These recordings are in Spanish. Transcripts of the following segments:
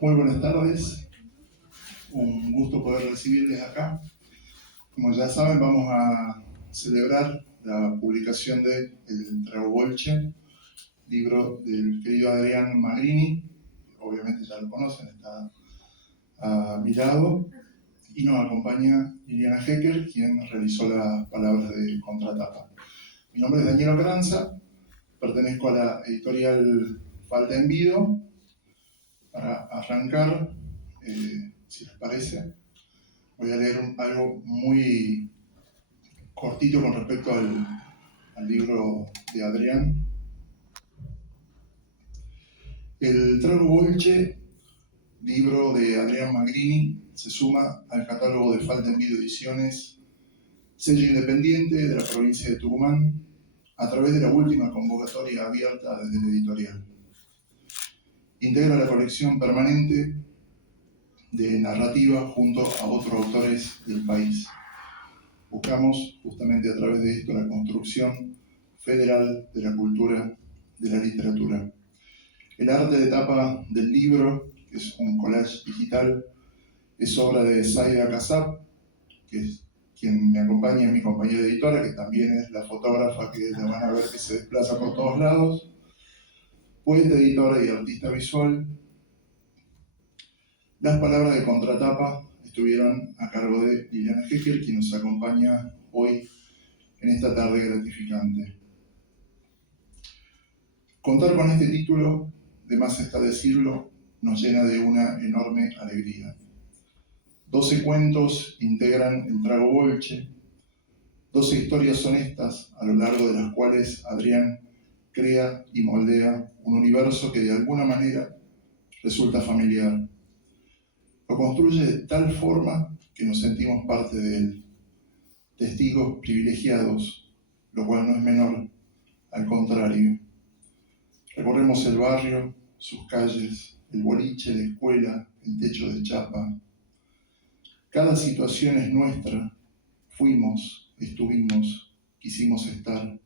Muy buenas tardes, un gusto poder recibirles acá. Como ya saben, vamos a celebrar la publicación de El Trago Bolche, libro del querido Adrián Magrini, obviamente ya lo conocen, está a mi lado, y nos acompaña Liliana Hecker, quien realizó las palabras de contratapa. Mi nombre es Daniel Ocranza, pertenezco a la editorial Falta Envido. Para arrancar, si les parece, voy a leer algo muy cortito con respecto al libro de Adrián. El Trago Bolche, libro de Adrián Magrini, se suma al catálogo de Falta Envido Ediciones, sello independiente de la provincia de Tucumán, a través de la última convocatoria abierta desde la editorial. Integra la colección permanente de narrativa junto a otros autores del país. Buscamos justamente a través de esto la construcción federal de la cultura, de la literatura. El arte de tapa del libro, que es un collage digital, es obra de Zaida Kassab, que es quien me acompaña, mi compañera editora, que también es la fotógrafa que la van a ver que se desplaza por todos lados, poeta, editora y artista visual. Las palabras de contratapa estuvieron a cargo de Liliana Hecker, quien nos acompaña hoy en esta tarde gratificante. Contar con este título, de más está decirlo, nos llena de una enorme alegría. 12 cuentos integran El Trago Bolche, 12 historias honestas a lo largo de las cuales Adrián crea y moldea un universo que de alguna manera resulta familiar. Lo construye de tal forma que nos sentimos parte de él, testigos privilegiados, lo cual no es menor, al contrario. Recorremos el barrio, sus calles, el boliche, la escuela, el techo de chapa. Cada situación es nuestra, fuimos, estuvimos, quisimos estar.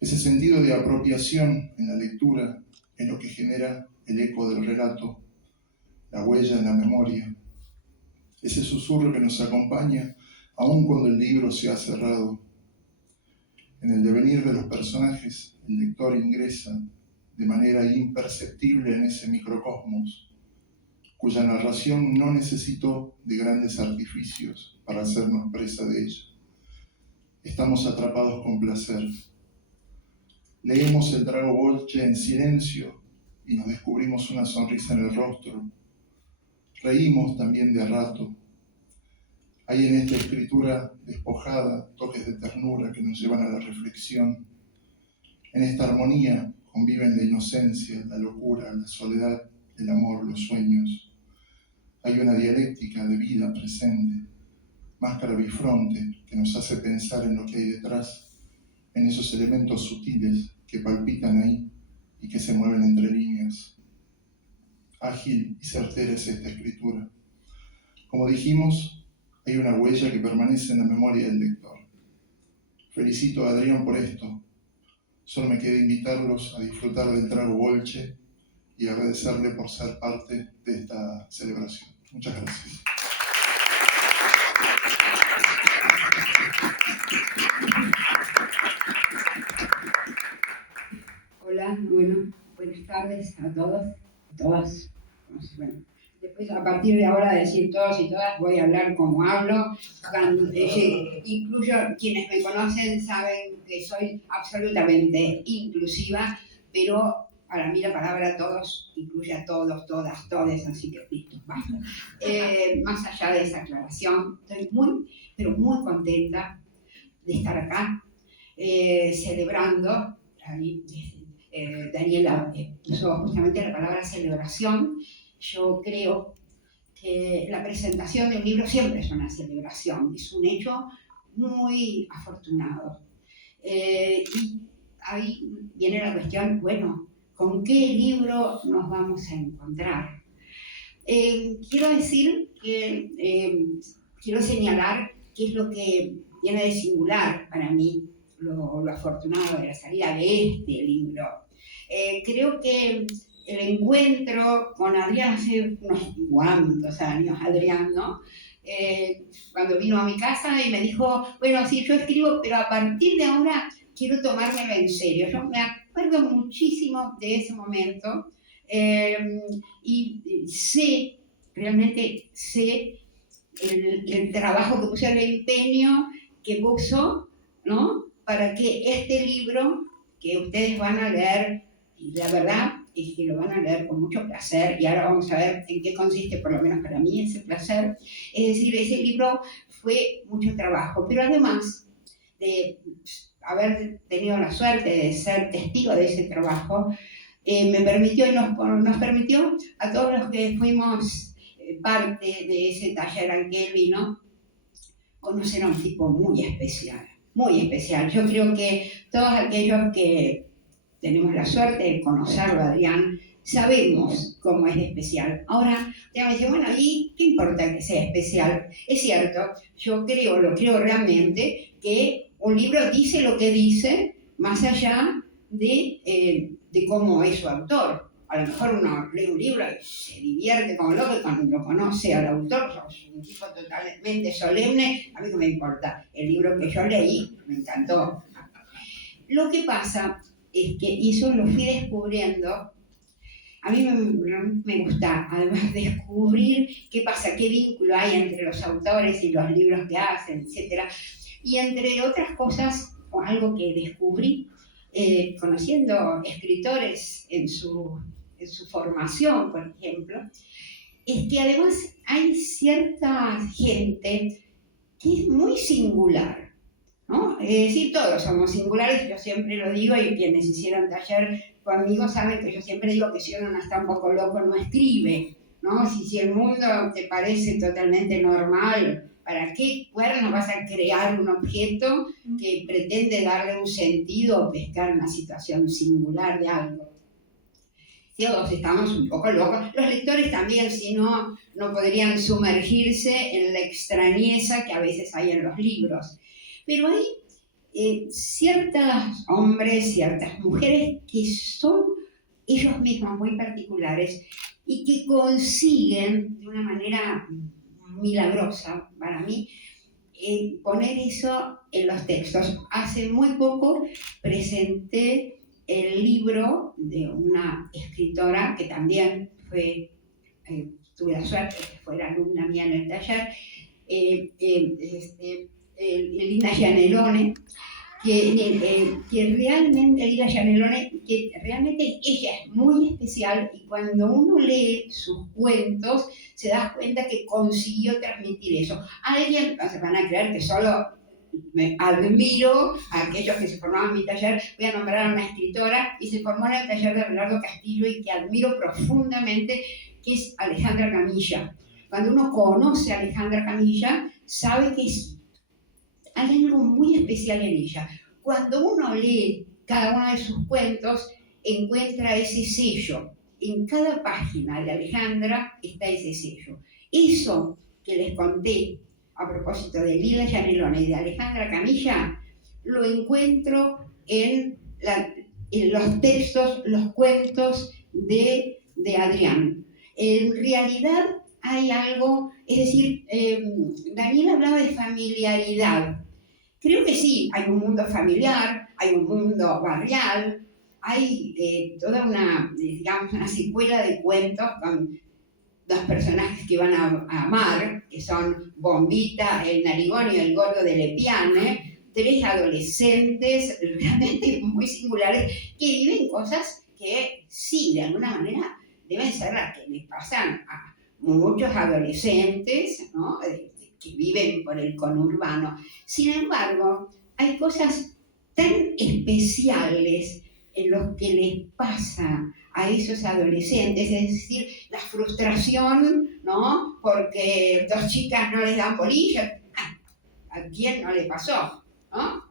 Ese sentido de apropiación en la lectura es lo que genera el eco del relato, la huella en la memoria, ese susurro que nos acompaña aun cuando el libro se ha cerrado. En el devenir de los personajes, el lector ingresa de manera imperceptible en ese microcosmos, cuya narración no necesitó de grandes artificios para hacernos presa de ella. Estamos atrapados con placer. Leemos El Trago Bolche en silencio y nos descubrimos una sonrisa en el rostro. Reímos también de a rato. Hay en esta escritura despojada toques de ternura que nos llevan a la reflexión. En esta armonía conviven la inocencia, la locura, la soledad, el amor, los sueños. Hay una dialéctica de vida presente, máscara bifronte que nos hace pensar en lo que hay detrás, en esos elementos sutiles que palpitan ahí y que se mueven entre líneas. Ágil y certera es esta escritura. Como dijimos, hay una huella que permanece en la memoria del lector. Felicito a Adrián por esto. Solo me queda invitarlos a disfrutar del Trago Bolche y agradecerle por ser parte de esta celebración. Muchas gracias. Hola, bueno, buenas tardes a todos, a todas. Bueno, después, a partir de ahora, de decir todos y todas, voy a hablar como hablo. Incluyo quienes me conocen saben que soy absolutamente inclusiva, pero para mí la palabra todos incluye a todos, todas, todes, así que listo, basta. Más allá de esa aclaración, estoy muy, pero muy contenta de estar acá, celebrando. Daniela usó justamente la palabra celebración. Yo creo que la presentación de un libro siempre es una celebración, es un hecho muy afortunado. Y ahí viene la cuestión, bueno, ¿con qué libro nos vamos a encontrar? Quiero decir que quiero señalar qué es lo que tiene de singular para mí lo afortunado de la salida de este libro. Creo que el encuentro con Adrián hace unos cuantos años, Adrián, ¿no? Cuando vino a mi casa y me dijo, bueno, sí, yo escribo, pero a partir de ahora quiero tomármelo en serio. Yo me acuerdo muchísimo de ese momento y sé, realmente sé el trabajo que puso, el empeño que puso, ¿no? Para que este libro que ustedes van a leer, y la verdad es que lo van a leer con mucho placer, y ahora vamos a ver en qué consiste, por lo menos para mí, ese placer. Es decir, ese libro fue mucho trabajo, pero además de haber tenido la suerte de ser testigo de ese trabajo, me permitió y nos permitió a todos los que fuimos parte de ese taller al que él vino, conocer a un tipo muy especial, muy especial. Yo creo que todos aquellos que tenemos la suerte de conocerlo, Adrián, sabemos cómo es especial. Ahora, usted me dice, bueno, ¿y qué importa que sea especial? Es cierto, yo lo creo realmente, que un libro dice lo que dice, más allá de cómo es su autor. A lo mejor uno lee un libro y se divierte como loco, y cuando conoce al autor, es un tipo totalmente solemne, a mí no me importa. El libro que yo leí me encantó. Lo que pasa es que, y eso lo fui descubriendo, a mí me gusta además descubrir qué pasa, qué vínculo hay entre los autores y los libros que hacen, etc. Y entre otras cosas, algo que descubrí conociendo escritores en su formación, por ejemplo, es que además hay cierta gente que es muy singular, ¿no? Es decir, todos somos singulares, yo siempre lo digo, y quienes hicieron taller conmigo saben que yo siempre digo que si uno no está un poco loco no escribe, ¿no? Si el mundo te parece totalmente normal, ¿para qué cuerno vas a crear un objeto que pretende darle un sentido o pescar una situación singular de algo? Todos estamos un poco locos. Los lectores también, si no, no podrían sumergirse en la extrañeza que a veces hay en los libros. Pero hay ciertos hombres, ciertas mujeres que son ellos mismos muy particulares y que consiguen de una manera milagrosa para mí poner eso en los textos. Hace muy poco presenté el libro de una escritora que también tuve la suerte de que fuera alumna mía en el taller, Elina Gianellone, que realmente Elina Gianellone, que realmente ella es muy especial, y cuando uno lee sus cuentos se da cuenta que consiguió transmitir eso. Alguien, no se van a creer que solo me admiro a aquellos que se formaban en mi taller. Voy a nombrar a una escritora y se formó en el taller de Abelardo Castillo y que admiro profundamente, que es Alejandra Camilla. Cuando uno conoce a Alejandra Camilla, sabe que hay algo muy especial en ella. Cuando uno lee cada uno de sus cuentos, encuentra ese sello. En cada página de Alejandra está ese sello. Eso que les conté a propósito de Elina Gianellone y de Alejandra Camilla, lo encuentro en los textos, los cuentos de Adrián. En realidad hay algo, es decir, Daniel hablaba de familiaridad. Creo que sí, hay un mundo familiar, hay un mundo barrial, hay toda una secuela de cuentos con dos personajes que van a amar, que son Bombita, el narigón y el gordo de Lepiane, tres adolescentes realmente muy singulares que viven cosas que sí, de alguna manera, deben ser las que les pasan a muchos adolescentes, ¿no?, que viven por el conurbano. Sin embargo, hay cosas tan especiales en los que les pasa a esos adolescentes, es decir, la frustración, ¿no?, porque dos chicas no les dan bolilla. ¿A quién no le pasó? ¿No?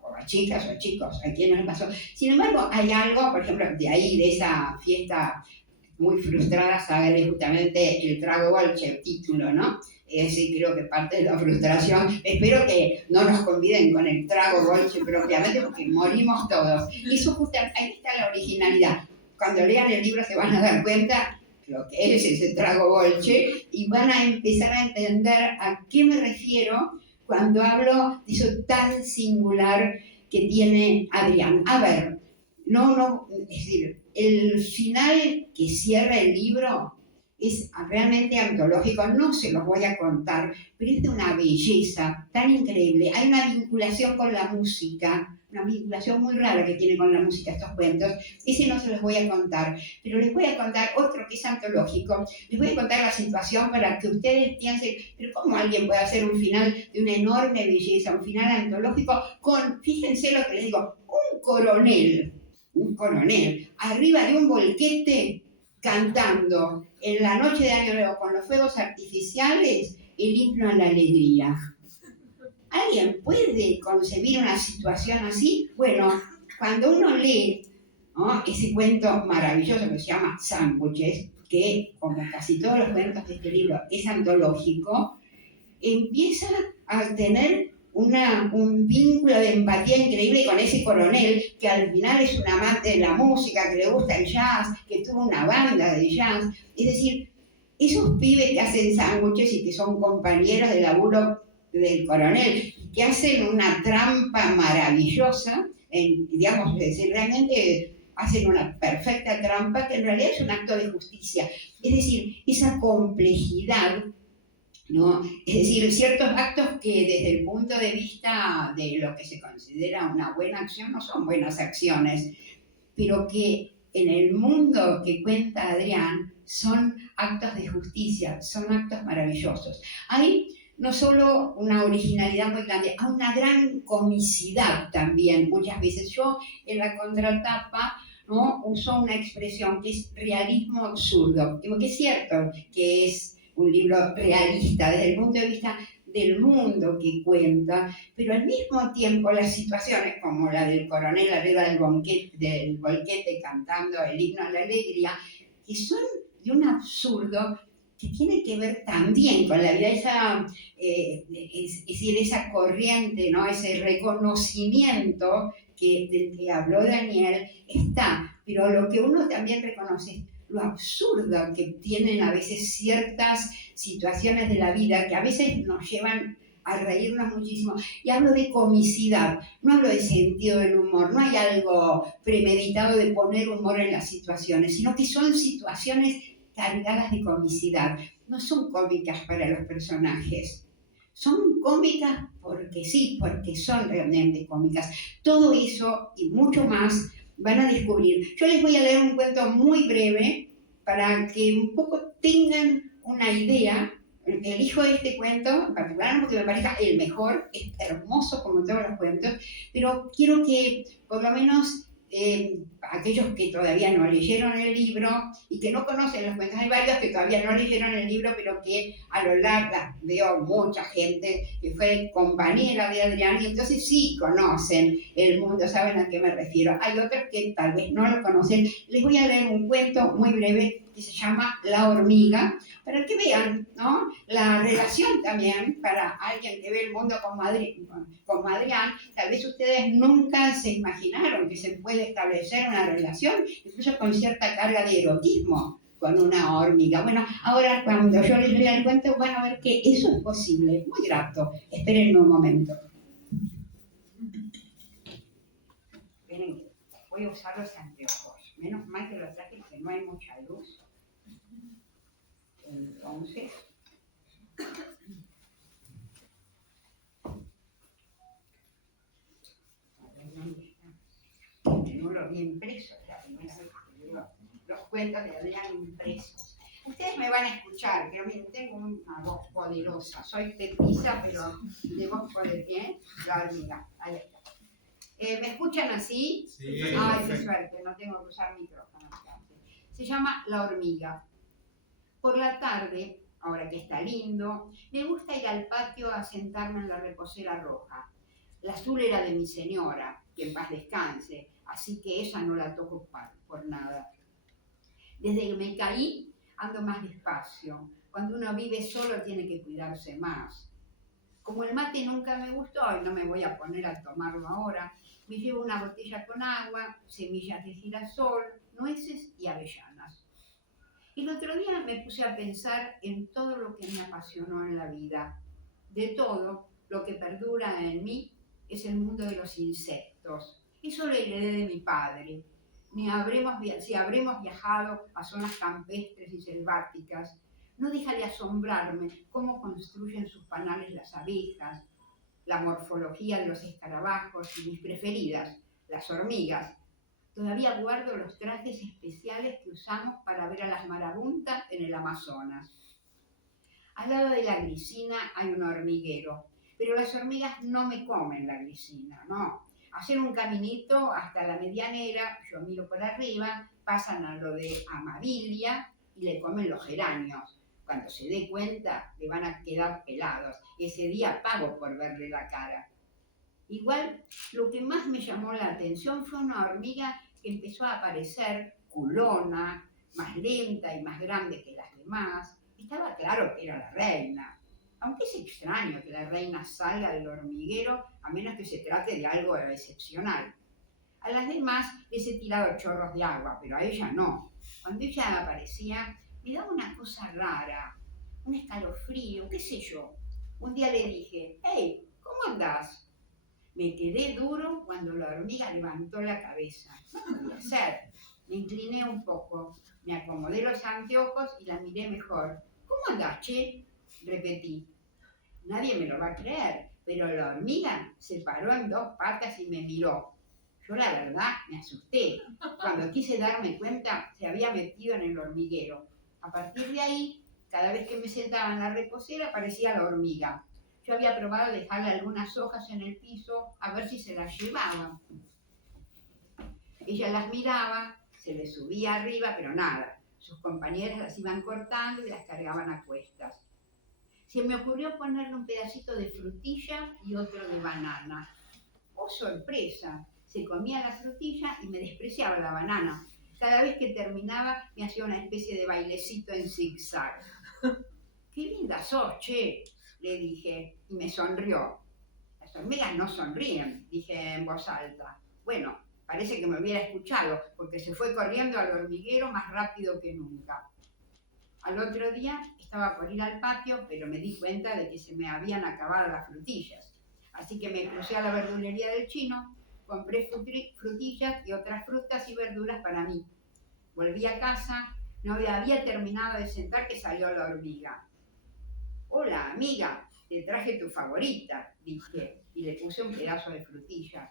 O a chicas o a chicos, ¿a quién no le pasó? Sin embargo, hay algo, por ejemplo, de ahí, de esa fiesta muy frustrada sabe justamente el trago bolche, el título, ¿no? Es decir, creo que parte de la frustración, espero que no nos conviden con el trago bolche propiamente porque morimos todos. Eso justamente, ahí está la originalidad. Cuando lean el libro se van a dar cuenta lo que es ese trago bolche y van a empezar a entender a qué me refiero cuando hablo de eso tan singular que tiene Adrián. A ver, es decir, el final que cierra el libro es realmente antológico, no se los voy a contar, pero es de una belleza tan increíble. Hay una vinculación con la música, una vinculación muy rara que tiene con la música estos cuentos. Ese no se los voy a contar, pero les voy a contar otro que es antológico. Les voy a contar la situación para que ustedes piensen, pero ¿cómo alguien puede hacer un final de una enorme belleza, un final antológico con, fíjense lo que les digo, un coronel, arriba de un volquete cantando en la noche de Año Nuevo con los fuegos artificiales el himno a la alegría. ¿Alguien puede concebir una situación así? Bueno, cuando uno lee, ¿no?, ese cuento maravilloso que se llama Sándwiches, que como casi todos los cuentos de este libro es antológico, empieza a tener un vínculo de empatía increíble con ese coronel que al final es un amante de la música, que le gusta el jazz, que tuvo una banda de jazz. Es decir, esos pibes que hacen sándwiches y que son compañeros de laburo del coronel, que hacen una trampa maravillosa, digamos, es decir, realmente hacen una perfecta trampa que en realidad es un acto de justicia. Es decir, esa complejidad, ¿no? Es decir, ciertos actos que desde el punto de vista de lo que se considera una buena acción no son buenas acciones, pero que en el mundo que cuenta Adrián son actos de justicia, son actos maravillosos. Hay no solo una originalidad muy grande, hay una gran comicidad también. Muchas veces yo en la contratapa, ¿no?, uso una expresión que es realismo absurdo. Digo que es cierto que es un libro realista desde el punto de vista del mundo que cuenta, pero al mismo tiempo las situaciones como la del coronel arriba del volquete cantando el himno a la alegría, que son de un absurdo que tiene que ver también con la vida, es decir, esa corriente, ¿no?, ese reconocimiento del que habló Daniel está, pero lo que uno también reconoce es lo absurdo que tienen a veces ciertas situaciones de la vida que a veces nos llevan a reírnos muchísimo. Y hablo de comicidad, no hablo de sentido del humor, no hay algo premeditado de poner humor en las situaciones, sino que son situaciones cargadas de comicidad. No son cómicas para los personajes, son cómicas porque sí, porque son realmente cómicas. Todo eso y mucho más van a descubrir. Yo les voy a leer un cuento muy breve para que un poco tengan una idea. Elijo este cuento en particular porque me parece el mejor, es hermoso como todos los cuentos, pero quiero que por lo menos aquellos que todavía no leyeron el libro y que no conocen los cuentos, hay varios que todavía no leyeron el libro, pero que a lo largo veo mucha gente que fue compañera de Adrián y entonces sí conocen el mundo, saben a qué me refiero. Hay otros que tal vez no lo conocen. Les voy a leer un cuento muy breve que se llama La hormiga, para que vean, ¿no?, la relación también para alguien que ve el mundo como Adrián. Tal vez ustedes nunca se imaginaron que se puede establecer una relación, incluso con cierta carga de erotismo, con una hormiga. Bueno, ahora cuando yo les lea el cuento van a ver que eso es posible, muy grato. Espérenme un momento. Esperen, voy a usar los anteojos. Menos mal que los traje porque no hay mucha luz. Entonces, no lo vi impreso, es la primera vez que veo los cuentos de Adrián impresos. Ustedes me van a escuchar, pero miren, tengo una voz poderosa. Soy petiza, pero de voz de pie, la hormiga. Ahí está. ¿Me escuchan así? Sí. Ay, qué suerte, no tengo que usar micrófono. Se llama La hormiga. Por la tarde, ahora que está lindo, me gusta ir al patio a sentarme en la reposera roja. La azul era de mi señora, que en paz descanse, así que esa no la toco por nada. Desde que me caí, ando más despacio. Cuando uno vive solo tiene que cuidarse más. Como el mate nunca me gustó y no me voy a poner a tomarlo ahora, me llevo una botella con agua, semillas de girasol, nueces y avellanas. Y el otro día me puse a pensar en todo lo que me apasionó en la vida. De todo, lo que perdura en mí es el mundo de los insectos. Eso lo heredé de mi padre. Si habremos viajado a zonas campestres y selváticas, no deja de asombrarme cómo construyen sus panales las abejas, la morfología de los escarabajos y mis preferidas, las hormigas. Todavía guardo los trajes especiales que usamos para ver a las marabuntas en el Amazonas. Al lado de la glicina hay un hormiguero, pero las hormigas no me comen la glicina, no. Hacen un caminito hasta la medianera, yo miro por arriba, pasan a lo de amabilia y le comen los geranios. Cuando se dé cuenta, le van a quedar pelados. Ese día pago por verle la cara. Igual, lo que más me llamó la atención fue una hormiga que empezó a aparecer culona, más lenta y más grande que las demás. Estaba claro que era la reina. Aunque es extraño que la reina salga del hormiguero, a menos que se trate de algo excepcional. A las demás les he tirado chorros de agua, pero a ella no. Cuando ella aparecía, me daba una cosa rara, un escalofrío, qué sé yo. Un día le dije, hey, ¿cómo andás? Me quedé duro cuando la hormiga levantó la cabeza. No podía ser. Me incliné un poco, me acomodé los anteojos y la miré mejor. ¿Cómo andás, che? Repetí. Nadie me lo va a creer, pero la hormiga se paró en dos patas y me miró. Yo la verdad me asusté. Cuando quise darme cuenta, se había metido en el hormiguero. A partir de ahí, cada vez que me sentaba en la reposera aparecía la hormiga. Yo había probado dejarle algunas hojas en el piso a ver si se las llevaba. Ella las miraba, se les subía arriba, pero nada. Sus compañeras las iban cortando y las cargaban a cuestas. Se me ocurrió ponerle un pedacito de frutilla y otro de banana. ¡Oh, sorpresa! Se comía la frutilla y me despreciaba la banana. Cada vez que terminaba me hacía una especie de bailecito en zigzag. ¡Qué linda sos, che!, le dije, y me sonrió. Las hormigas no sonríen, dije en voz alta. Bueno, parece que me hubiera escuchado, porque se fue corriendo al hormiguero más rápido que nunca. Al otro día estaba por ir al patio, pero me di cuenta de que se me habían acabado las frutillas. Así que me crucé a la verdulería del chino, compré frutillas y otras frutas y verduras para mí. Volví a casa, no había terminado de sentar que salió la hormiga. Hola, amiga, te traje tu favorita, dije, y le puse un pedazo de frutilla.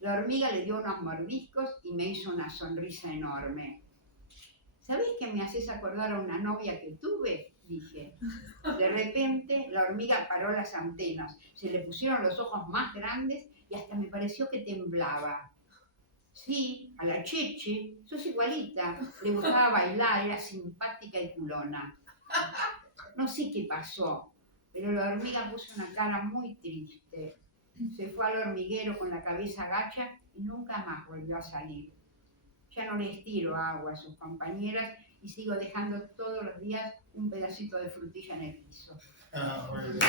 La hormiga le dio unos mordiscos y me hizo una sonrisa enorme. ¿Sabés que me haces acordar a una novia que tuve?, dije. De repente, la hormiga paró las antenas, se le pusieron los ojos más grandes y hasta me pareció que temblaba. Sí, a la Cheche, sos igualita, le gustaba bailar, era simpática y culona. No sé qué pasó, pero la hormiga puso una cara muy triste. Se fue al hormiguero con la cabeza gacha y nunca más volvió a salir. Ya no les tiro agua a sus compañeras y sigo dejando todos los días un pedacito de frutilla en el piso. Muy bien.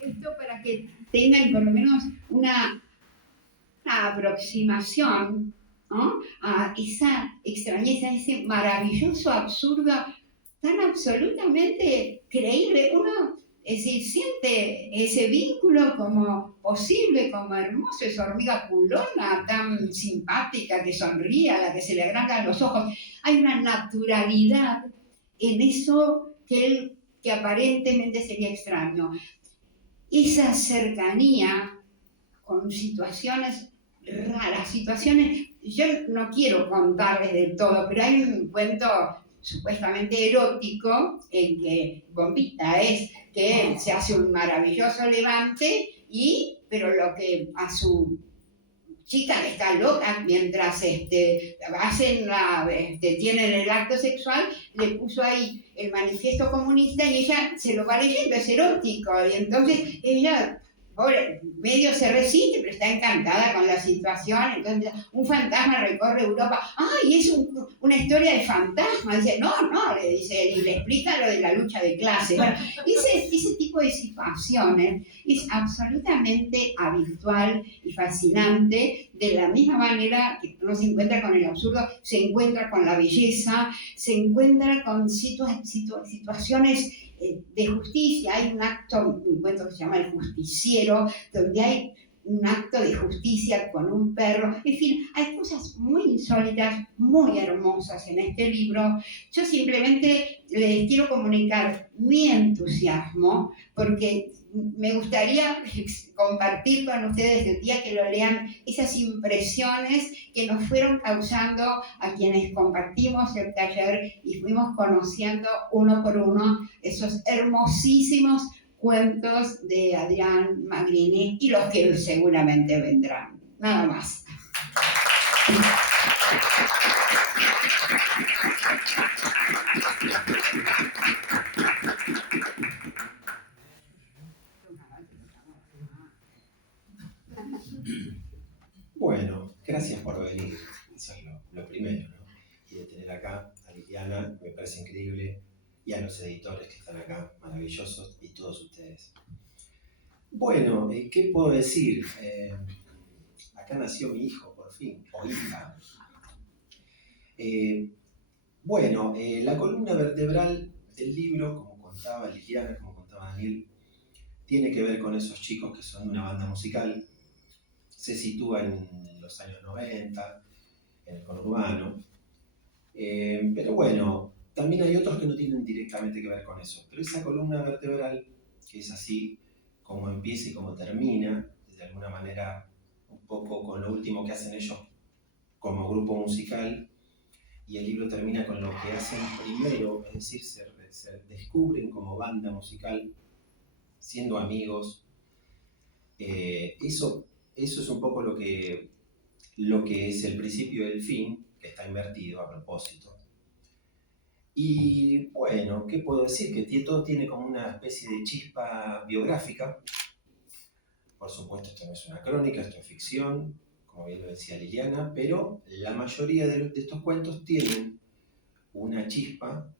Esto para que tengan por lo menos una aproximación, ¿no?, a esa extrañeza, ese maravilloso absurdo tan absolutamente creíble. Uno siente ese vínculo como posible, como hermoso, esa hormiga culona tan simpática que sonríe, a la que se le agrandan los ojos. Hay una naturalidad en eso que aparentemente sería extraño. Esa cercanía con situaciones raras, situaciones, yo no quiero contarles de todo, pero hay un cuento supuestamente erótico en que Bombita es que se hace un maravilloso levante pero lo que a su chica que está loca mientras tienen el acto sexual, le puso ahí el manifiesto comunista y ella se lo va leyendo, es erótico, y entonces ella pobre, medio se resiste, pero está encantada con la situación. Entonces, un fantasma recorre Europa. ¡Ay, es una historia de fantasma! Dice, no, le dice él, y le explica lo de la lucha de clases. Bueno, ese tipo de situaciones es absolutamente habitual y fascinante, de la misma manera que uno se encuentra con el absurdo, se encuentra con la belleza, se encuentra con situaciones de justicia. Hay un cuento que se llama El Justiciero, donde hay un acto de justicia con un perro. En fin, hay cosas muy insólitas, muy hermosas en este libro. Yo simplemente les quiero comunicar mi entusiasmo, porque me gustaría compartir con ustedes el día que lo lean esas impresiones que nos fueron causando a quienes compartimos el taller y fuimos conociendo uno por uno esos hermosísimos cuentos de Adrián Magrini y los que seguramente vendrán. Nada más. Bueno, gracias por venir. Eso es lo primero, ¿no? Y de tener acá a Liliana, me parece increíble, y a los editores que están acá, maravillosos, y todos ustedes. Bueno, ¿qué puedo decir? Acá nació mi hijo, por fin, o hija. Bueno, la columna vertebral del libro, como contaba Liliana, como contaba Daniel, tiene que ver con esos chicos que son una banda musical. Se sitúa en los años 90, en el conurbano. Pero bueno, también hay otros que no tienen directamente que ver con eso. Pero esa columna vertebral, que es así como empieza y como termina, de alguna manera un poco con lo último que hacen ellos como grupo musical, y el libro termina con lo que hacen primero, es decir, se descubren como banda musical, siendo amigos. Eso es un poco lo que es el principio y el fin, que está invertido a propósito. Y bueno, ¿qué puedo decir? Que todo tiene como una especie de chispa biográfica. Por supuesto, esto no es una crónica, esto es ficción, como bien lo decía Liliana, pero la mayoría de estos cuentos tienen una chispa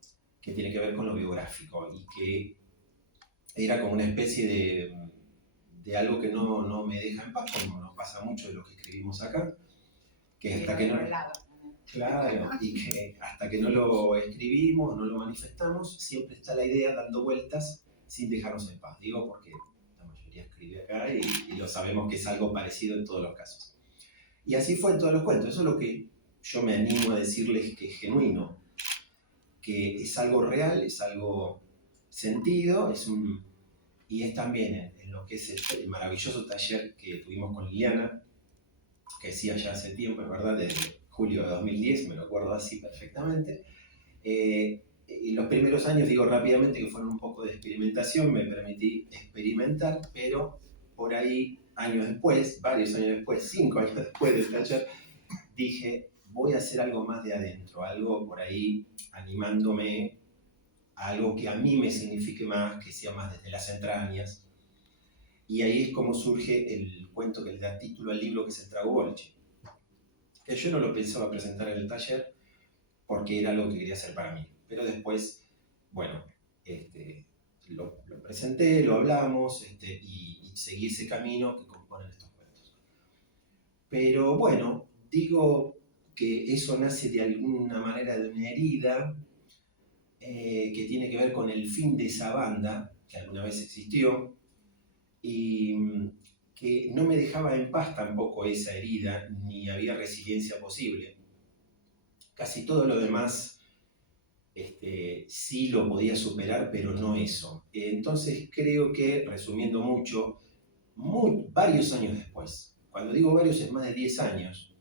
que tiene que ver con lo biográfico y que era como una especie de algo que no me deja en paz, como nos pasa mucho de lo que escribimos acá, que hasta que no... Claro, y que hasta que no lo escribimos, no lo manifestamos, siempre está la idea dando vueltas sin dejarnos en paz. Digo porque la mayoría escribe acá y lo sabemos que es algo parecido en todos los casos. Y así fue en todos los cuentos. Eso es lo que yo me animo a decirles, que es genuino, que es algo real, es algo sentido, y es también en lo que es el maravilloso taller que tuvimos con Liliana, que decía ya hace tiempo, es verdad, desde julio de 2010, me lo acuerdo así perfectamente. Y los primeros años, digo rápidamente, que fueron un poco de experimentación, me permití experimentar, pero por ahí, años después, varios años después, 5 años después del taller, dije, voy a hacer algo más de adentro, algo por ahí animándome a algo que a mí me signifique más, que sea más desde las entrañas. Y ahí es como surge el cuento que le da título al libro, que es El Trago Bolche. Que yo no lo pensaba presentar en el taller porque era algo que quería hacer para mí. Pero después, bueno, lo presenté, lo hablamos y seguí ese camino que componen estos cuentos. Pero bueno, digo que eso nace de alguna manera de una herida que tiene que ver con el fin de esa banda que alguna vez existió y que no me dejaba en paz tampoco esa herida, ni había resiliencia posible. Casi todo lo demás sí lo podía superar, pero no eso. Entonces creo que, resumiendo mucho, varios años después, cuando digo varios es más de 10 años,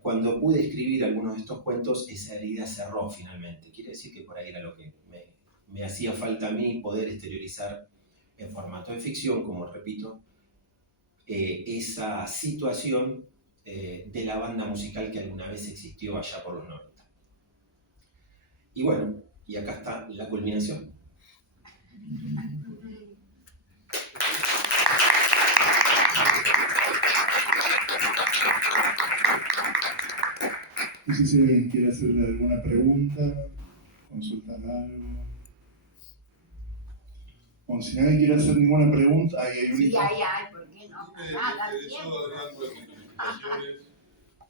cuando pude escribir algunos de estos cuentos, esa herida cerró finalmente. Quiere decir que por ahí era lo que me hacía falta a mí, poder exteriorizar en formato de ficción, como repito, esa situación de la banda musical que alguna vez existió allá por los 90. Y bueno, y acá está la culminación. No sé si alguien quiere hacerle alguna pregunta, consultar algo. Bueno, si nadie quiere hacer ninguna pregunta, ahí hay un... Sí, hay, ¿por qué no? Me Nada, interesó, tiempo. Adrián, por tus felicitaciones,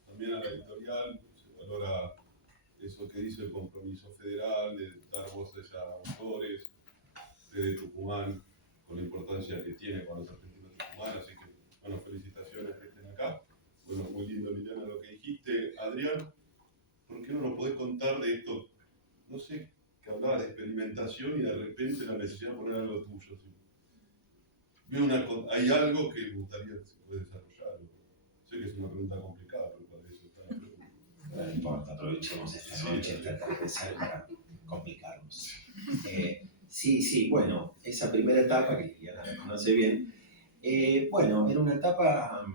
también a la editorial, se valora eso que dice el compromiso federal, de dar voces a autores de Tucumán, con la importancia que tiene para los argentinos de Tucumán, así que, bueno, felicitaciones que estén acá. Bueno, muy lindo, Liliana, lo que dijiste. Adrián, ¿por qué no nos podés contar de esto? No sé, que hablabas de experimentación y de repente la necesidad de poner algo tuyo. ¿Sí? Hay algo que me gustaría que se pueda desarrollar. Sé que es una pregunta complicada, pero para eso está la pregunta. No importa, aprovechemos esta noche, esta atardecer para complicarnos. Sí, bueno, esa primera etapa, que Liliana la conoce bien, bueno, era una etapa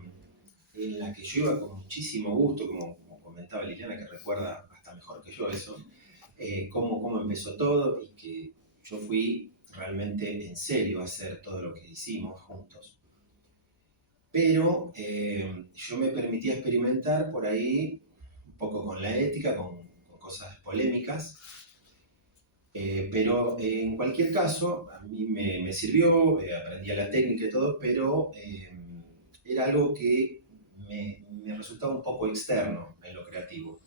en la que yo iba con muchísimo gusto, como comentaba Liliana, que recuerda hasta mejor que yo eso, cómo empezó todo y que yo fui realmente en serio a hacer todo lo que hicimos juntos. Pero yo me permitía experimentar por ahí un poco con la ética, con cosas polémicas, pero en cualquier caso a mí me sirvió, aprendí la técnica y todo, pero era algo que me resultaba un poco externo en lo creativo.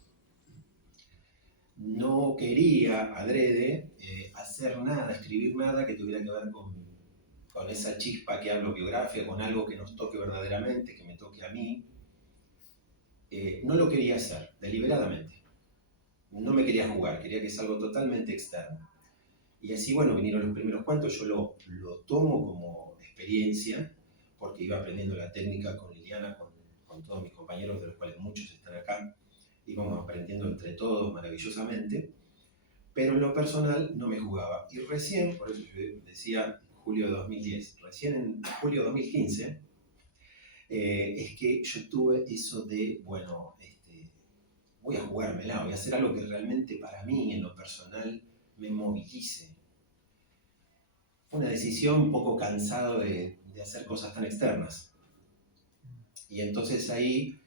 No quería, adrede, hacer nada, escribir nada que tuviera que ver con esa chispa que hablo biográfica, con algo que nos toque verdaderamente, que me toque a mí. No lo quería hacer, deliberadamente. No me quería jugar, quería que sea algo totalmente externo. Y así, bueno, vinieron los primeros cuentos, yo lo tomo como experiencia, porque iba aprendiendo la técnica con Liliana, con todos mis compañeros, de los cuales muchos están acá. Íbamos aprendiendo entre todos maravillosamente, pero en lo personal no me jugaba. Y recién, por eso yo decía julio de 2010, recién en julio de 2015, es que yo tuve eso de, bueno, voy a jugármela, voy a hacer algo que realmente para mí, en lo personal, me movilice. Fue una decisión un poco cansado de hacer cosas tan externas. Y entonces ahí,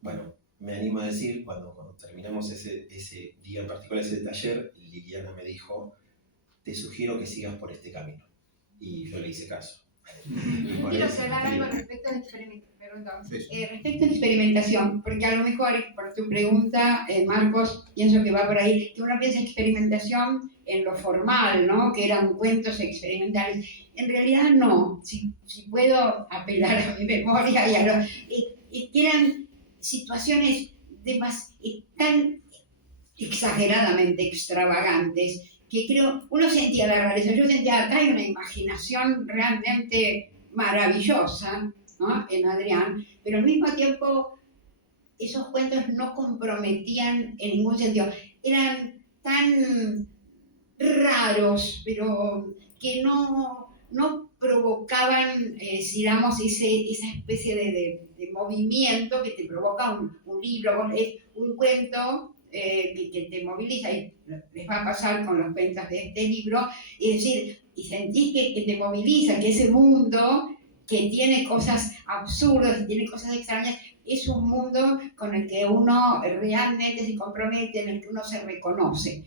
bueno, me animo a decir, cuando terminamos ese día en particular, ese taller, Liliana me dijo, te sugiero que sigas por este camino. Y yo le hice caso. Yo quiero aclarar algo respecto a respecto a experimentación, porque a lo mejor por tu pregunta, Marcos, pienso que va por ahí, que uno piensa experimentación en lo formal, ¿no? Que eran cuentos experimentales. En realidad no, si puedo apelar a mi memoria y a que eran situaciones tan exageradamente extravagantes que creo, uno sentía la rareza, yo sentía acá hay una imaginación realmente maravillosa, ¿no? En Adrián, pero al mismo tiempo esos cuentos no comprometían en ningún sentido, eran tan raros, pero que no provocaban, digamos, esa especie de movimiento que te provoca un libro, es un cuento que te moviliza, y les va a pasar con los cuentos de este libro, es decir, y sentís que te moviliza, que ese mundo que tiene cosas absurdas, tiene cosas extrañas, es un mundo con el que uno realmente se compromete, en el que uno se reconoce.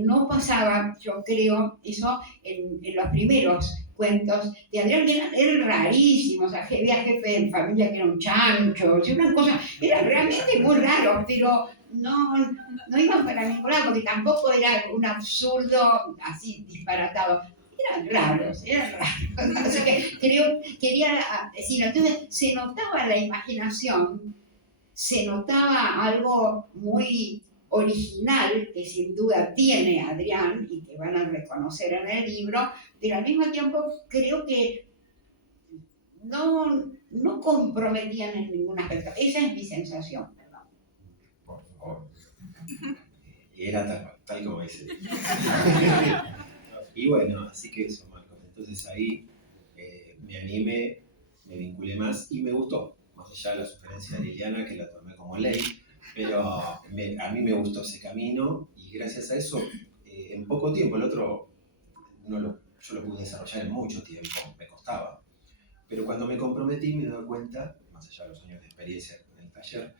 No pasaba, yo creo, eso en los primeros cuentos de Adrián, que eran rarísimos. Había jefe de familia que era un chancho, una cosa, era realmente muy raro, pero no iban para ningún lado, porque tampoco era un absurdo así disparatado. Eran raros. O sea que quería decir, entonces se notaba la imaginación, se notaba algo muy original que sin duda tiene Adrián y que van a reconocer en el libro, pero al mismo tiempo creo que no comprometían en ningún aspecto. Esa es mi sensación. Por favor. Era tal como dice. Y bueno, así que eso, Marcos. Entonces ahí me animé, me vinculé más y me gustó. Más allá de la sugerencia de Liliana, que la tomé como ley, pero a mí me gustó ese camino y gracias a eso, en poco tiempo, el otro yo lo pude desarrollar en mucho tiempo, me costaba. Pero cuando me comprometí me doy cuenta, más allá de los años de experiencia en el taller,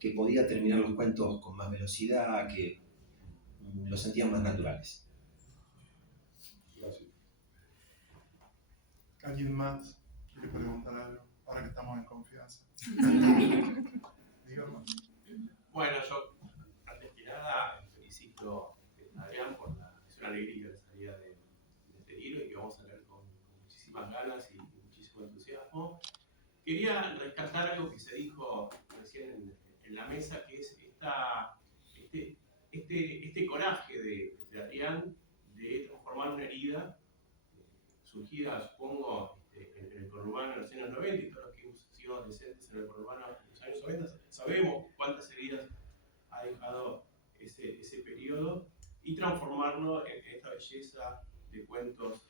que podía terminar los cuentos con más velocidad, que los sentían más naturales. Gracias. ¿Alguien más quiere preguntar algo? Ahora que estamos en confianza. Dígame. Bueno, yo, antes que nada, felicito a Adrián por es una alegría la salida de este libro y que vamos a leer con muchísimas ganas y muchísimo entusiasmo. Quería rescatar algo que se dijo recién en la mesa, que es este coraje de Adrián de transformar una herida surgida, supongo, en el conurbano en los años 90, y todos los que hemos sido adolescentes en el conurbano en los años 90 sabemos cuántas heridas ha dejado ese periodo, y transformarlo en esta belleza de cuentos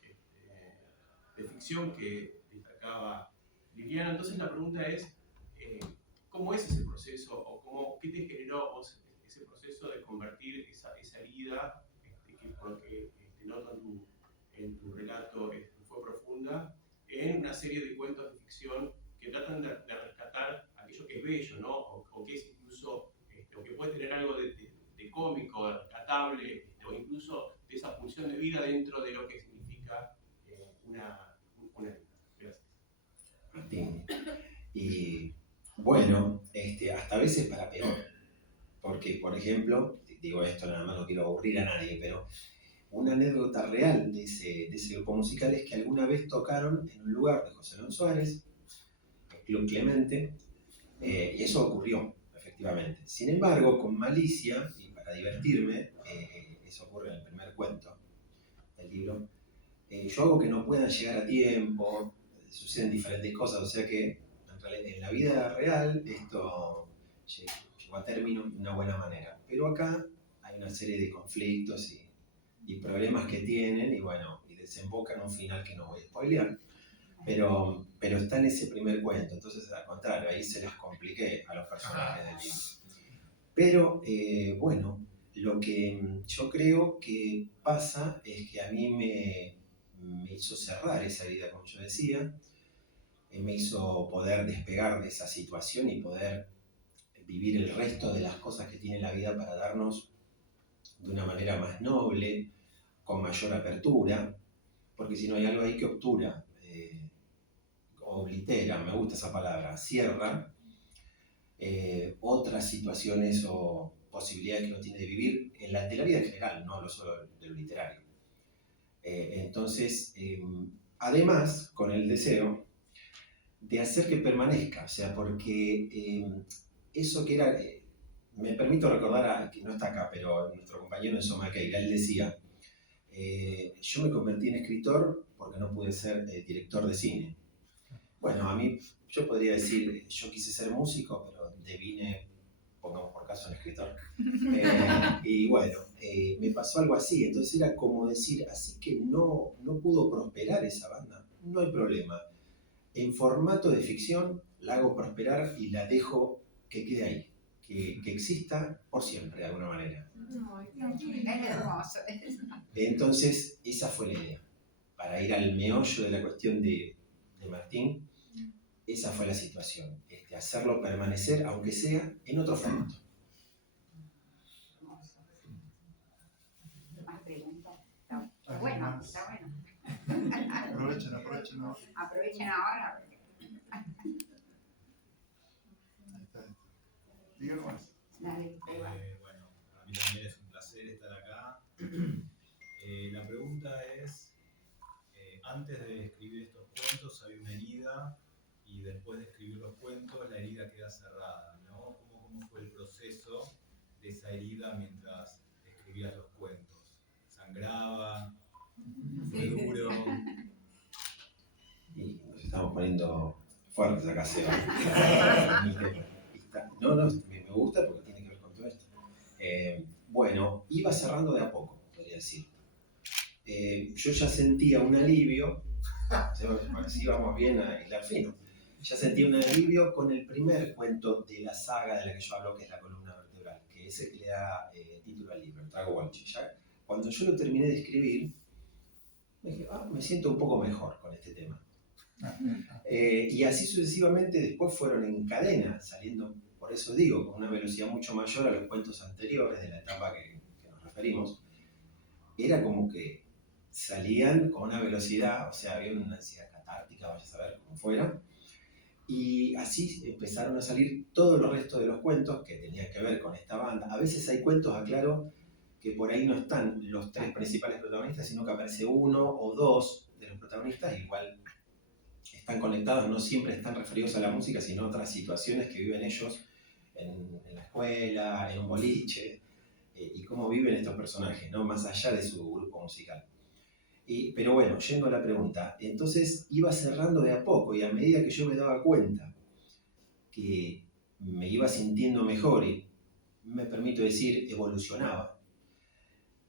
de ficción que destacaba Liliana. Entonces la pregunta es, ¿cómo es ese proceso, o qué te generó vos ese proceso de convertir esa herida, que por lo que noto en tu relato fue profunda, en una serie de cuentos de ficción que tratan de rescatar aquello que es bello, ¿no? O que es incluso, o que puede tener algo de cómico, de rescatable, o incluso de esa función de vida dentro de lo que significa una vida. Gracias. Martín. Y bueno, hasta a veces para peor. Porque, por ejemplo, digo esto nada más, no quiero aburrir a nadie, pero una anécdota real de ese grupo musical es que alguna vez tocaron en un lugar de José Alonso Suárez, el Club Clemente, y eso ocurrió, efectivamente. Sin embargo, con malicia, y para divertirme, eso ocurre en el primer cuento del libro, yo hago que no puedan llegar a tiempo, suceden diferentes cosas, o sea que en la vida real esto llegó a término de una buena manera. Pero acá hay una serie de conflictos y problemas que tienen, y bueno, y desembocan en un final que no voy a spoilear, pero está en ese primer cuento. Entonces, al contrario, ahí se las compliqué a los personajes del libro. Pero, bueno, lo que yo creo que pasa es que a mí me hizo cerrar esa herida, como yo decía, me hizo poder despegar de esa situación y poder vivir el resto de las cosas que tiene la vida para darnos de una manera más noble, con mayor apertura, porque si no hay algo ahí que obtura, oblitera, me gusta esa palabra, cierra otras situaciones o posibilidades que uno tiene de vivir de la vida en general, no solo de lo literario. Entonces, además, con el deseo de hacer que permanezca, o sea, porque eso que era, me permito recordar, que no está acá, pero nuestro compañero Enzo Maqueira, él decía, yo me convertí en escritor porque no pude ser director de cine. Bueno, a mí, yo podría decir, yo quise ser músico, pero devine, pongamos por caso, en escritor. Y bueno, me pasó algo así, entonces era como decir, así que no pudo prosperar esa banda, no hay problema. En formato de ficción la hago prosperar y la dejo que quede ahí, que exista por siempre, de alguna manera. Es hermoso. Entonces, esa fue la idea. Para ir al meollo de la cuestión de Martín, esa fue la situación. Hacerlo permanecer, aunque sea en otro formato. ¿Más preguntas? Está bueno, está bueno. Aprovechen ahora. Aprovechen ahora. Ahí está. Díganos más. Dale, ahí va. Bueno, para mí también es un placer estar acá. La pregunta es, antes de escribir estos cuentos había una herida y después de escribir los cuentos la herida queda cerrada, ¿no? ¿Cómo fue el proceso de esa herida mientras escribías los cuentos? ¿Sangraba? ¿Fue duro? Y nos estamos poniendo fuertes acá, Seba. No, me gusta porque tiene que ver con todo esto. Bueno, iba cerrando de a poco, podría decir. Yo ya sentía un alivio, si vamos bien a hilar fino, ya sentía un alivio con el primer cuento de la saga de la que yo hablo, que es La columna vertebral, que es el que le da título al libro, El trago Walsh. Ya cuando yo lo terminé de escribir, me dije, me siento un poco mejor con este tema. Y así sucesivamente después fueron en cadena, saliendo, por eso digo, con una velocidad mucho mayor a los cuentos anteriores de la etapa que nos referimos. Era como que salían con una velocidad, o sea, había una ansiedad catártica, vaya a saber cómo fuera. Y así empezaron a salir todo el resto de los cuentos que tenían que ver con esta banda. A veces hay cuentos, aclaro, que por ahí no están los tres principales protagonistas, sino que aparece uno o dos de los protagonistas, igual están conectados, no siempre están referidos a la música, sino a otras situaciones que viven ellos en la escuela, en un boliche, y cómo viven estos personajes, ¿no? Más allá de su grupo musical. Pero bueno, yendo a la pregunta, entonces iba cerrando de a poco y a medida que yo me daba cuenta que me iba sintiendo mejor y, me permito decir, evolucionaba,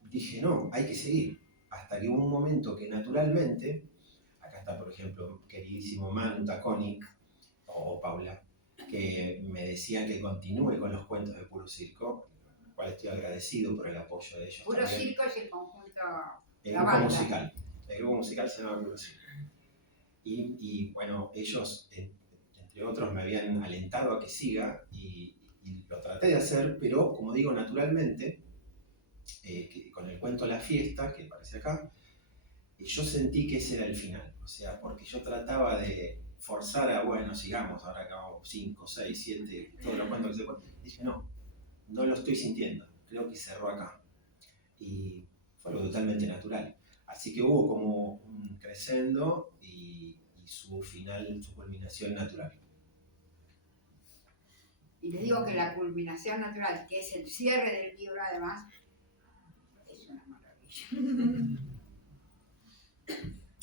dije, no, hay que seguir. Hasta que hubo un momento que naturalmente, acá está por ejemplo queridísimo Manu Taconic o Paula, que me decían que continúe con los cuentos de Puro Circo, al cual estoy agradecido por el apoyo de ellos. Puro también. Circo es el conjunto. El La grupo banda. musical. El grupo musical se llama Puro Circo. Y bueno, ellos, entre otros, me habían alentado a que siga y lo traté de hacer, pero como digo, naturalmente, con el cuento La Fiesta, que aparece acá, yo sentí que ese era el final. O sea, porque yo trataba de forzar a, bueno, sigamos, ahora acabamos 5, 6, 7, todos los cuentos que se cuentan. Dije, no lo estoy sintiendo, creo que cerró acá. Y fue algo totalmente natural. Así que hubo como un crescendo y su final, su culminación natural. Y les digo que la culminación natural, que es el cierre del libro además, es una maravilla.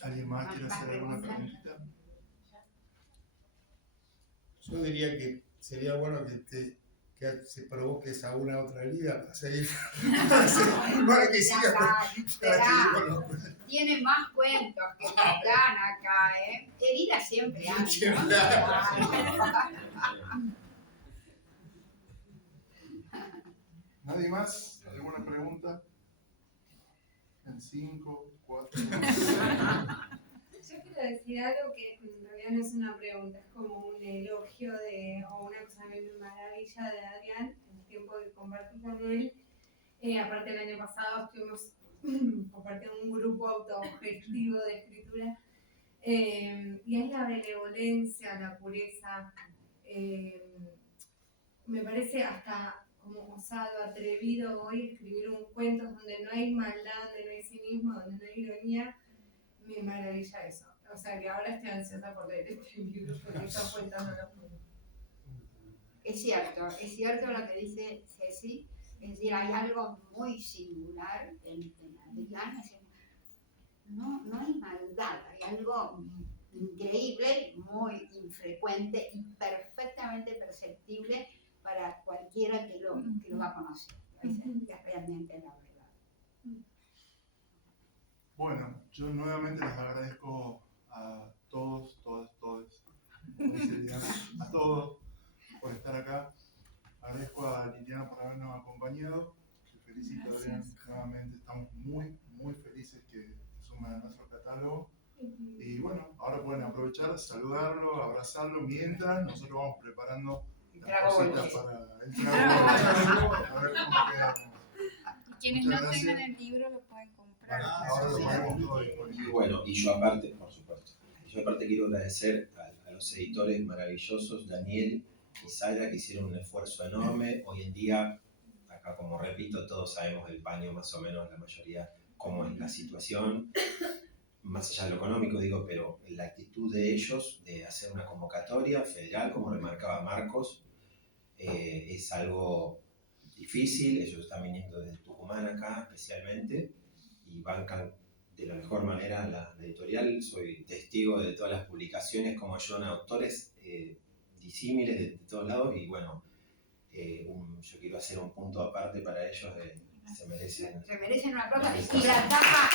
¿Alguien más quiere ¿Más hacer alguna preguntas? preguntita? Yo diría que sería bueno que se provoques a una otra herida para seguir. Para que Ya siga. está, Para seguir esperá. con los cuentos. Tiene más cuentos que nos dan acá, ¿eh? Heridas siempre hay, ¿no? Siempre ¿Nadie más? ¿Alguna pregunta? En 5, 4. Yo quiero decir algo que en realidad no es una pregunta, es como un elogio o una cosa que me maravilla de Adrián, el tiempo que compartí con él. Aparte el año pasado estuvimos compartiendo un grupo autogestivo de escritura. Y es la benevolencia, la pureza. Me parece hasta como osado, atrevido hoy escribir un cuento donde no hay maldad, donde no hay cinismo, donde no hay ironía. Me maravilla eso. O sea que ahora estoy ansiosa por leer este libro porque estos cuentos no los puedo. Es cierto lo que dice Ceci, es decir, hay algo muy singular en Adrián, es decir, no hay maldad, hay algo increíble, muy infrecuente y perfectamente perceptible para cualquiera que lo va a conocer. Es realmente la verdad. Bueno, yo nuevamente les agradezco a todos, a todos por estar acá. Agradezco a Liliana por habernos acompañado. Te felicito, Adrián, nuevamente. Estamos muy, muy felices que te sumen a nuestro catálogo. Y bueno, ahora pueden aprovechar, saludarlo, abrazarlo, mientras nosotros vamos preparando las cositas para el trago. A ver cómo quedamos. Y quienes Muchas no gracias. tengan el libro lo pueden comprar. Ahora lo ponemos todo disponible. Y bueno, y yo aparte, por supuesto, quiero agradecer a los editores maravillosos, Daniel y Sara, que hicieron un esfuerzo enorme. Hoy en día, acá como repito, todos sabemos el paño más o menos, la mayoría, cómo es la situación, más allá de lo económico, digo, pero la actitud de ellos de hacer una convocatoria federal, como remarcaba Marcos, es algo difícil. Ellos están viniendo desde Tucumán acá especialmente y bancan de la mejor manera la editorial. Soy testigo de todas las publicaciones, como ayudan a autores disímiles de todos lados, y bueno, yo quiero hacer un punto aparte para ellos, se merecen una cosa, una y la tapa.